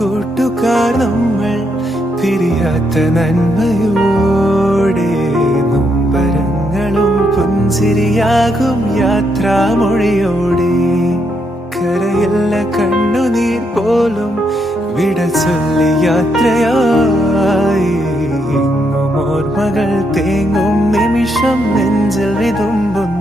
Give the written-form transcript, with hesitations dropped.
കൂട്ടുകാർ നമ്മൾ പിരിയാത്ത നന്മയോടെ നൊമ്പരങ്ങളും പുഞ്ചിരിയാകും യാത്രാമൊഴിയോടെ കരയില്ല കണ്ണുനീർ പോലും വിട ചൊല്ലി യാത്രയായി എങ്ങും ഓർമ്മകൾ തേങ്ങും നിമിഷം നെഞ്ചിൽ വിതുമ്പുന്നു